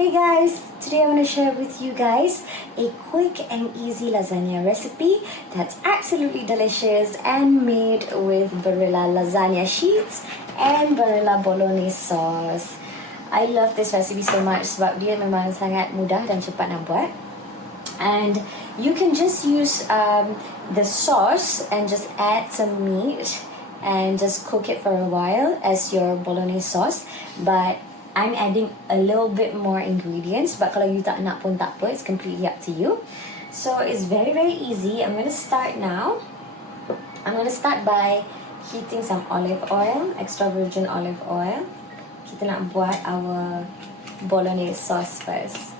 Hey guys, today I want to share with you guys a quick and easy lasagna recipe that's absolutely delicious and made with Barilla lasagna sheets and Barilla Bolognese sauce. I love this recipe so much sebab dia memang sangat mudah dan cepat nak buat. And you can just use the sauce and just add some meat and just cook it for a while as your Bolognese sauce. But I'm adding a little bit more ingredients, but kalau you tak nak pun tak apa, it's completely up to you. So it's very easy. I'm going to start now. I'm going to start by heating some olive oil, extra virgin olive oil. Kita nak buat our Bolognese sauce first.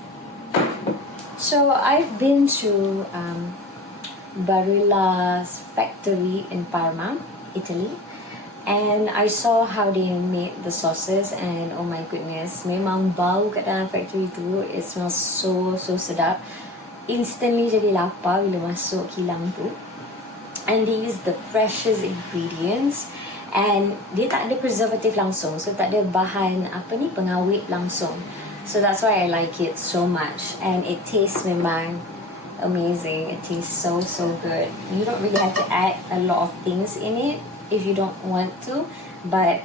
So I've been to Barilla's factory in Parma, Italy. And I saw how they made the sauces and oh my goodness, memang bau kat dalam factory tu, it smells so sedap. Instantly jadi lapar bila masuk kilang tu. And they use the freshest ingredients and dia tak ada preservative langsung, so tak ada bahan pengawet langsung. So that's why I like it so much, and it tastes memang amazing. It tastes so good. You don't really have to add a lot of things in it if you don't want to, but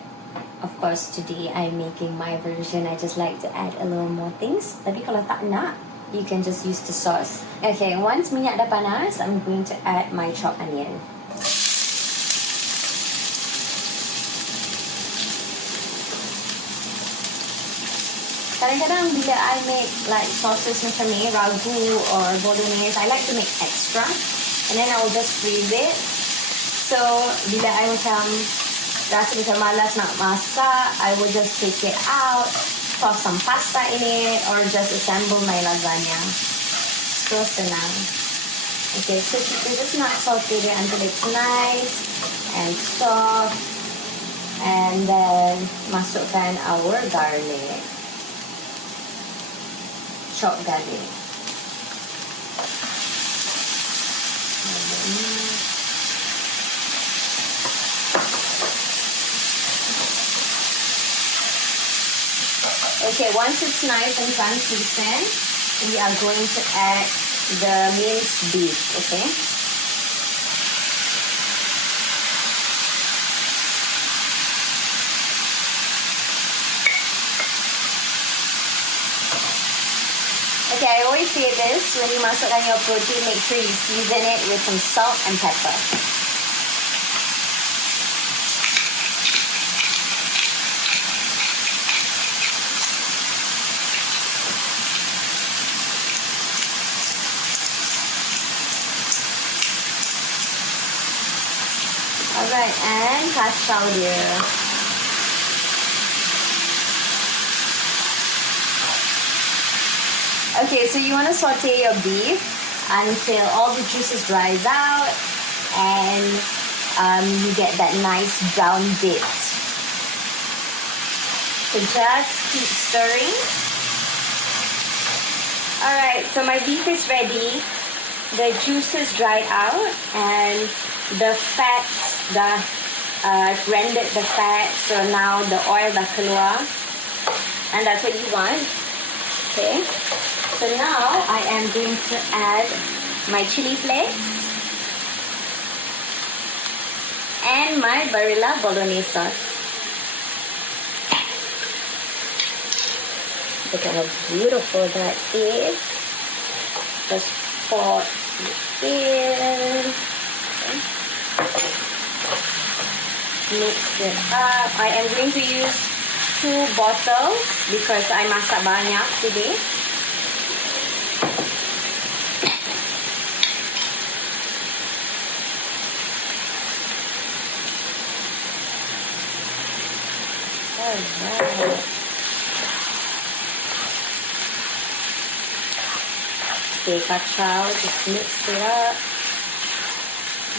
of course today I'm making my version. I just like to add a little more things. Tapi kalau tak nak, you can just use the sauce. Okay, once minyak dah panas, I'm going to add my chopped onion. Kadang-kadang bila I make like sauces macam ni, ragu or bolognese, I like to make extra and then I will just freeze it. So, bila I rasa macam malas nak masak, I will just take it out, toss some pasta in it, or just assemble my lasagna. So senang. Okay, so kita just nak saute it until it's nice and soft. And then, masukkan our garlic. Chopped garlic. Okay, once it's nice and translucent, we are going to add the minced beef, okay? Okay, I always say this, when you masukkan your protein, make sure you season it with some salt and pepper. Alright, and kacau dia. Okay, so you want to saute your beef until all the juices dries out and you get that nice brown bit. So just keep stirring. Alright, so my beef is ready. The juices dried out and the fats rendered the fat, so now the oil dah keluar, and that's what you want. Okay, so now I am going to add my chili flakes and my Barilla Bolognese sauce. Look at how beautiful that is. Just pour it in. Okay. Mix it up. I am going to use 2 bottles because I masak banyak today. Alright. Okay, kacau. Just mix it up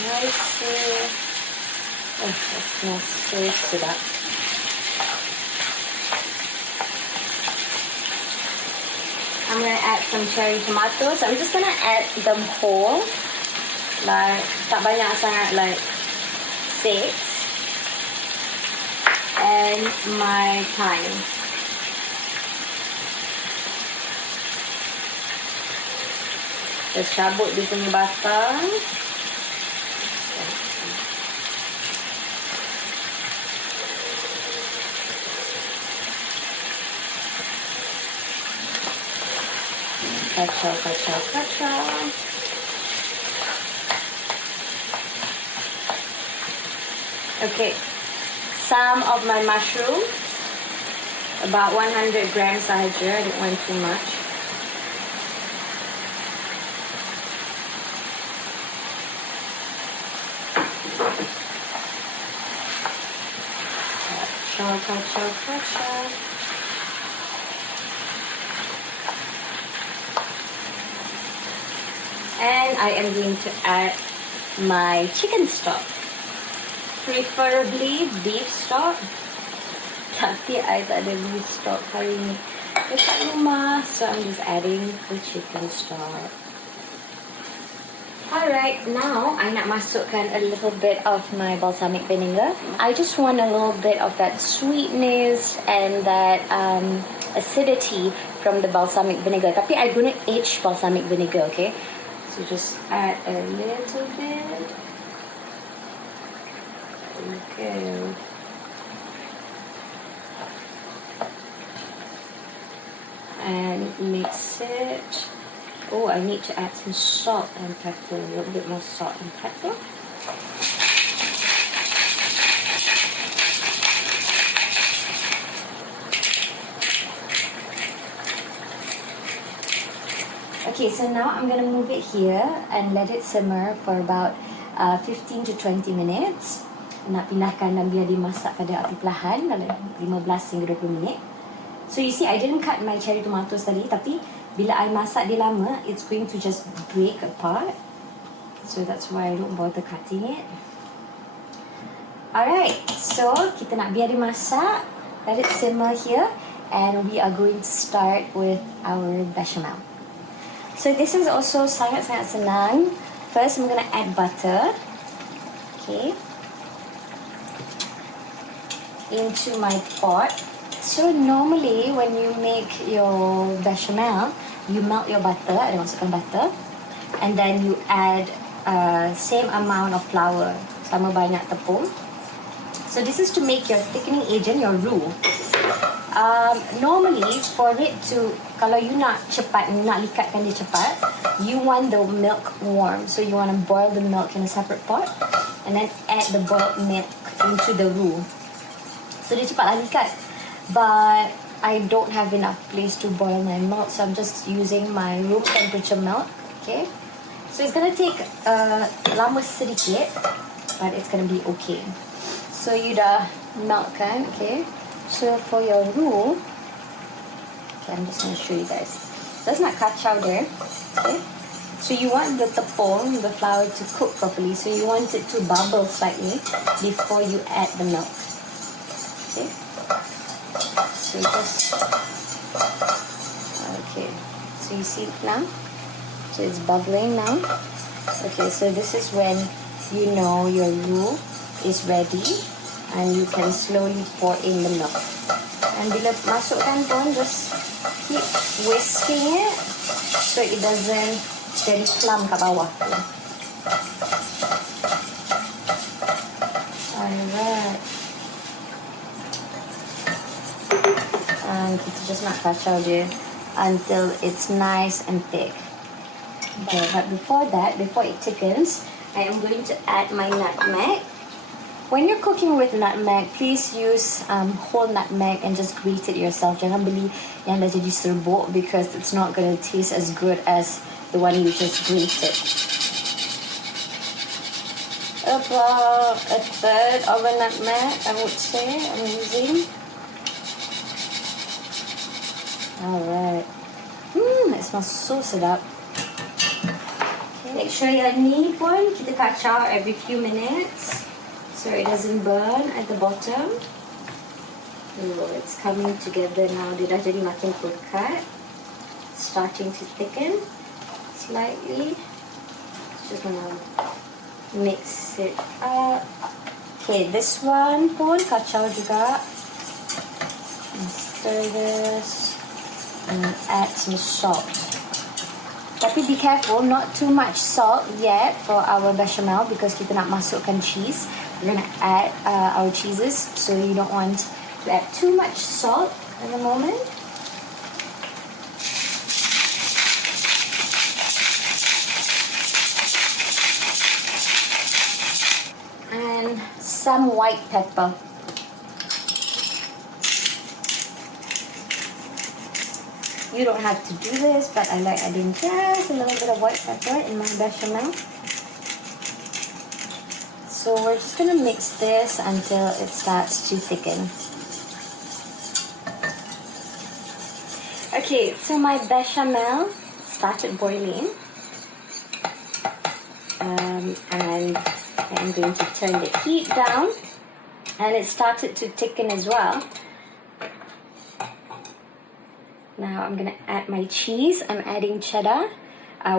nicely. Oh, that smells so sedap. I'm going to add some cherry tomatoes. I'm just going to add them whole. Like, tak banyak sangat, like 6. And my thyme. Kita cabut dia punya batang. Kacau. Okay, some of my mushrooms, about 100 grams sahaja. I don't want too much. Kacau. And I am going to add my chicken stock, preferably beef stock. Tapi I tak ada beef stock hari ni dekat rumah, so I'm just adding the chicken stock. Alright, now I nak masukkan a little bit of my balsamic vinegar. I just want a little bit of that sweetness and that acidity from the balsamic vinegar. Tapi I guna aged balsamic vinegar, okay? So just add a little bit. Okay. And mix it. Oh, I need to add some salt and pepper. A little bit more salt and pepper. Okay, so now I'm going to move it here and let it simmer for about 15 to 20 minutes. Nak pindahkan dan biar dimasak pada api perlahan dalam 15 hingga 20 minit. So you see, I didn't cut my cherry tomatoes tadi, tapi bila I masak dia lama, it's going to just break apart. So that's why I don't bother cutting it. Alright, so kita nak biar dia masak. Let it simmer here, and we are going to start with our bechamel. So this is also sangat-sangat senang. First, I'm going to add butter. Okay. Into my pot. So normally, when you make your bechamel, you melt your butter. Ada masukkan butter. And then you add same amount of flour. Sama banyak tepung. So this is to make your thickening agent, your roux. Normally, for it to, kalau you nak cepat, nak likatkan dia cepat, you want the milk warm. So you want to boil the milk in a separate pot and then add the boiled milk into the roux. So dia cepatlah likat. But I don't have enough place to boil my milk, so I'm just using my room temperature milk. Okay. So it's gonna take lama sedikit, but it's gonna be okay. So you dah melt kan, okay. So for your roux, okay, I'm just going to show you guys. That's not kacau there, okay. So you want the tepung, the flour to cook properly. So you want it to bubble slightly before you add the milk, okay. So just, okay. So you see it now? So it's bubbling now. Okay, so this is when you know your roux is ready. And you can slowly pour in the milk. And bila masukkan pun, just keep whisking it so it doesn't jadi plump kat bawah. Alright. And kita just nak kacau dia until it's nice and thick. Okay, but before that, before it thickens, I am going to add my nutmeg. When you're cooking with nutmeg, please use whole nutmeg and just grate it yourself. Jangan beli yang dah jadi serbuk because it's not going to taste as good as the one you just grated. About a third of a nutmeg, I would say, I'm using. Alright. It smells so sedap. Okay, make sure yang ni pun kita kacau every few minutes. So it doesn't burn at the bottom. Oh, it's coming together now. Dia dah jadi makin pekat. Starting to thicken slightly. Just gonna mix it up. Okay, this one pun kacau juga. And stir this and add some salt. Tapi be careful, not too much salt yet for our bechamel because kita nak masukkan cheese. We're gonna add our cheeses, so you don't want to add too much salt at the moment. And some white pepper. You don't have to do this, but I like adding just a little bit of white pepper in my bechamel. So we're just gonna mix this until it starts to thicken. Okay, so my bechamel started boiling. And I'm going to turn the heat down. And it started to thicken as well. Now I'm gonna add my cheese. I'm adding cheddar,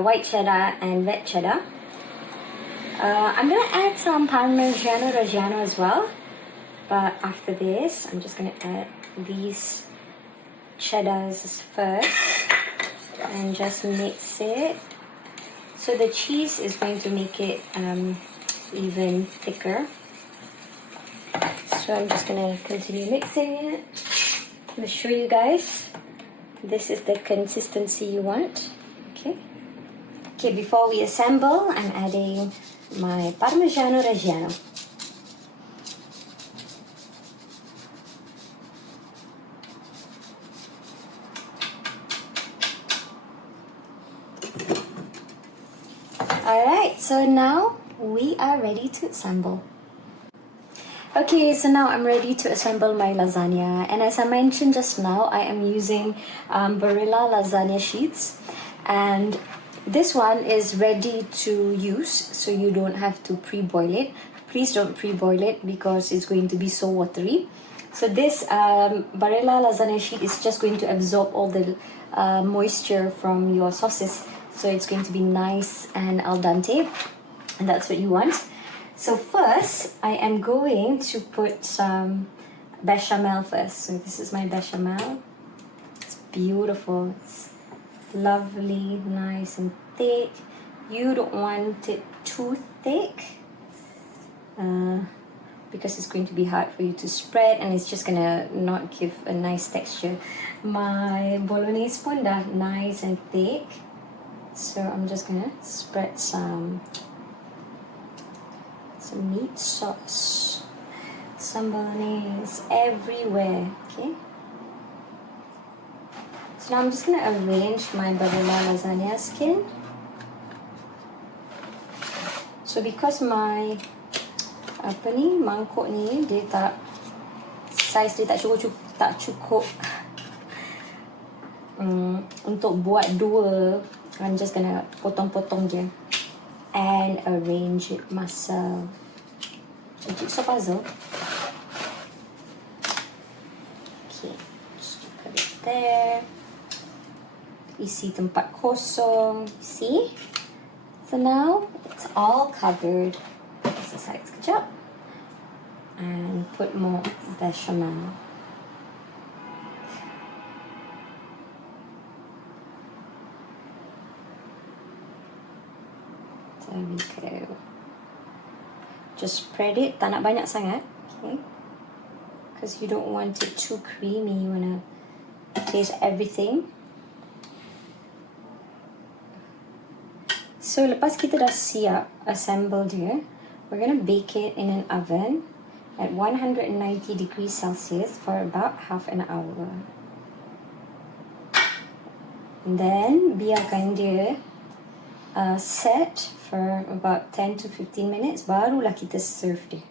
white cheddar and red cheddar. I'm gonna add some Parmigiano reggiano as well. But after this, I'm just gonna add these cheddars first and just mix it. So the cheese is going to make it even thicker. So I'm just gonna continue mixing it. I'm gonna show you guys. This is the consistency you want. Okay, before we assemble, I'm adding my Parmigiano reggiano. Alright, so now we are ready to assemble. Okay, so now I'm ready to assemble my lasagna, and as I mentioned just now, I am using Barilla lasagna sheets, and this one is ready to use, so you don't have to pre-boil it. Please don't pre-boil it because it's going to be so watery. So this Barilla lasagna sheet is just going to absorb all the moisture from your sauces, so it's going to be nice and al dente, and that's what you want. So first, I am going to put some bechamel first. So this is my bechamel. It's beautiful. It's lovely, nice and thick. You don't want it too thick because it's going to be hard for you to spread and it's just gonna not give a nice texture. My bolognese pun dah nice and thick. So I'm just gonna spread some meat sauce, some bolognese everywhere. Okay, so now I'm just gonna arrange my Barilla lasagna skin. So because my mangkuk ni dia tak size dia tak cukup untuk buat dua, I'm just gonna potong-potong je and arrange it myself. A jigsaw puzzle. Okay, just put it there. Isi tempat kosong. See? So now it's all covered. This is how it's ketchup. And put more bechamel. There we go. Just spread it. Tak nak banyak sangat. Okay. Because you don't want it too creamy. You want to taste everything. So lepas kita dah siap assemble dia, we're going to bake it in an oven at 190 degrees Celsius for about half an hour. And then biarkan dia set for about 10 to 15 minutes, barulah kita serve dia.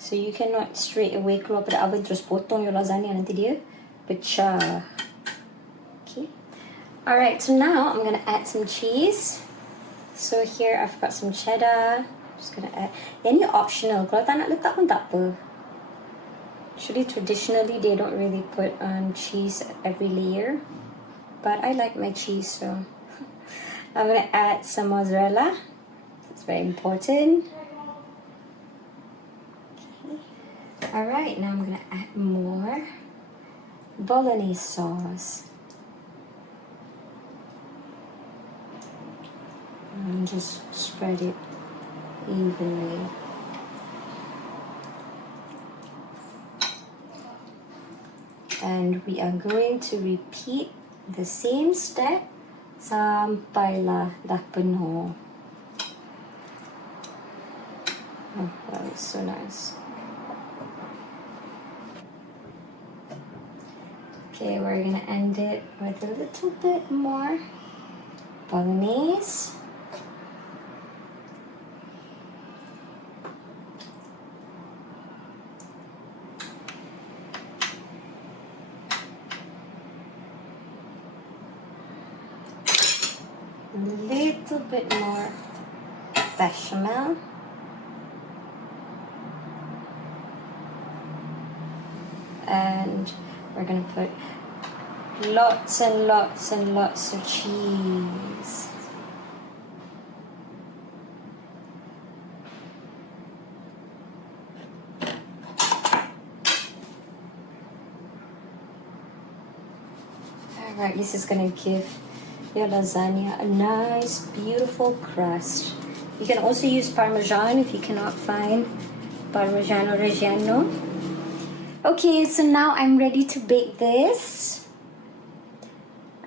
So you cannot straight away keluar pada oven terus potong your lasagna, nanti dia pecah. Okay. Alright, so now I'm gonna add some cheese. So here I've got some cheddar. Just gonna add. Yang ni optional. Kalau tak nak letak pun tak apa. Actually, traditionally they don't really put cheese at every layer, but I like my cheese, so I'm gonna add some mozzarella. That's very important. Okay. Alright, now I'm gonna add more bolognese sauce. and just spread it evenly. And we are going to repeat the same step sampailah dah penuh. Oh, that looks so nice. Okay, we're gonna end it with a little bit more bolognese. A little bit more bechamel. And we're gonna put lots and lots and lots of cheese. Alright, this is gonna give your lasagna a nice, beautiful crust. You can also use Parmesan if you cannot find Parmigiano reggiano. Okay, so now I'm ready to bake this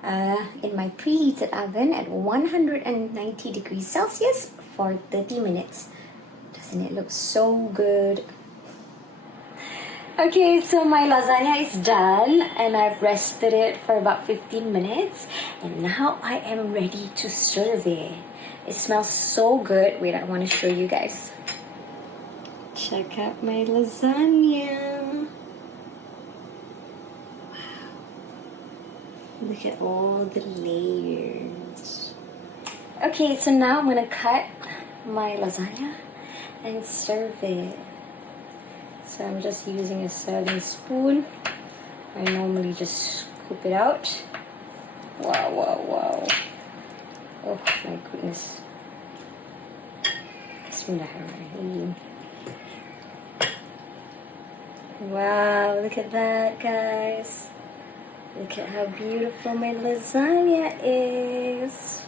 in my preheated oven at 190 degrees Celsius for 30 minutes. Doesn't it look so good? Okay, so my lasagna is done and I've rested it for about 15 minutes and now I am ready to serve it. It smells so good. Wait, I want to show you guys. Check out my lasagna. Look at all the layers. Okay, so now I'm going to cut my lasagna and serve it. So I'm just using a serving spoon. I normally just scoop it out. Wow, wow, wow. Oh my goodness. Bismillahirrahmanirrahim. Wow, look at that, guys. Look at how beautiful my lasagna is.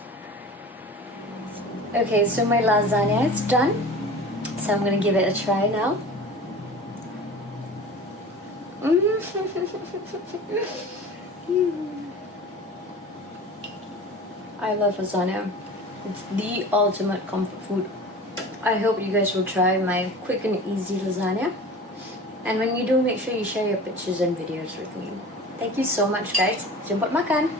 Okay, so my lasagna is done. So I'm gonna give it a try now. I love lasagna. It's the ultimate comfort food. I hope you guys will try my quick and easy lasagna. And when you do, make sure you share your pictures and videos with me. Thank you so much, guys. Jemput makan.